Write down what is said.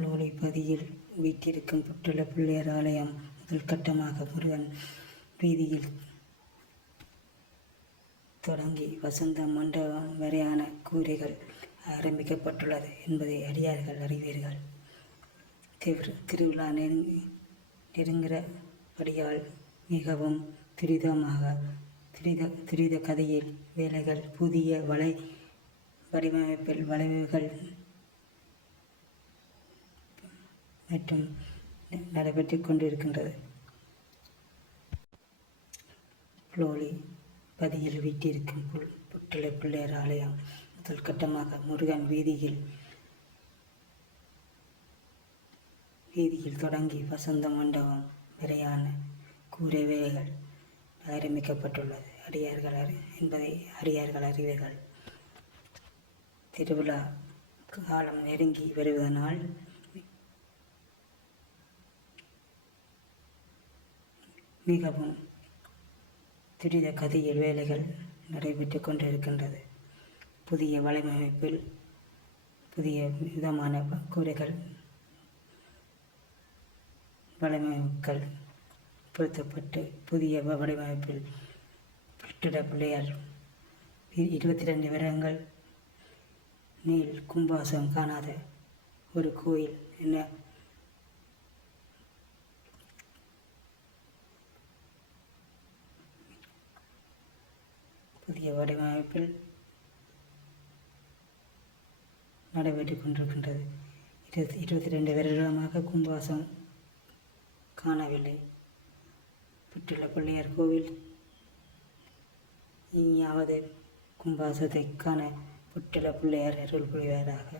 லோலைப்பதியில் வீற்றிருக்கும் புற்றுள்ள பிள்ளையார் ஆலயம் முதல் கட்டமாக முருகன் வீதியில் தொடங்கி வசந்த மண்டபம் வரையான கூரைகள் ஆரம்பிக்கப்பட்டுள்ளது என்பதை அடியார்கள் அறிவீர்கள். திருவிழா நெருங்குகிறபடியால் மிகவும் துரித கதையில் வேலைகள் புதிய வடிவமைப்பில் வளைவுகள் மற்றும் நடைபெற்று கொண்டிருக்கின்றது. புலோலி பதியில் வீட்டிற்கும் புற்றுள்ள பிள்ளையார் ஆலயம் முதல் கட்டமாக முருகன் வீதியில் தொடங்கி வசந்த மண்டபம் வரையான கூரை வேலைகள் ஆரம்பிக்கப்பட்டுள்ளது என்பதை அடியார்கள் அறிவீர்கள். திருவிழா காலம் நெருங்கி வருவதனால் மிகவும் துரித கதையில் வேலைகள் நடைபெற்று கொண்டிருக்கின்றது. புதிய வலையமைப்பில் புதிய விதமான கூரைகள் வலையமைப்புகள் பொருத்தப்பட்டு புதிய வடிவமைப்பில் புற்றுள்ள பிள்ளையார் 22 வருடங்கள் நீள் கும்பாசம் காணாத ஒரு கோயில் என புதிய வடிவமைப்பில் நடைபெற்றுக் கொண்டிருக்கின்றது. 22 வருடமாக கும்பாசம் காணவில்லை. புற்றுள்ள பிள்ளையார் கோவில் இனியாவது கும்பாசத்தை காண புற்றுள்ள பிள்ளையார் அருள் புரிவாராக.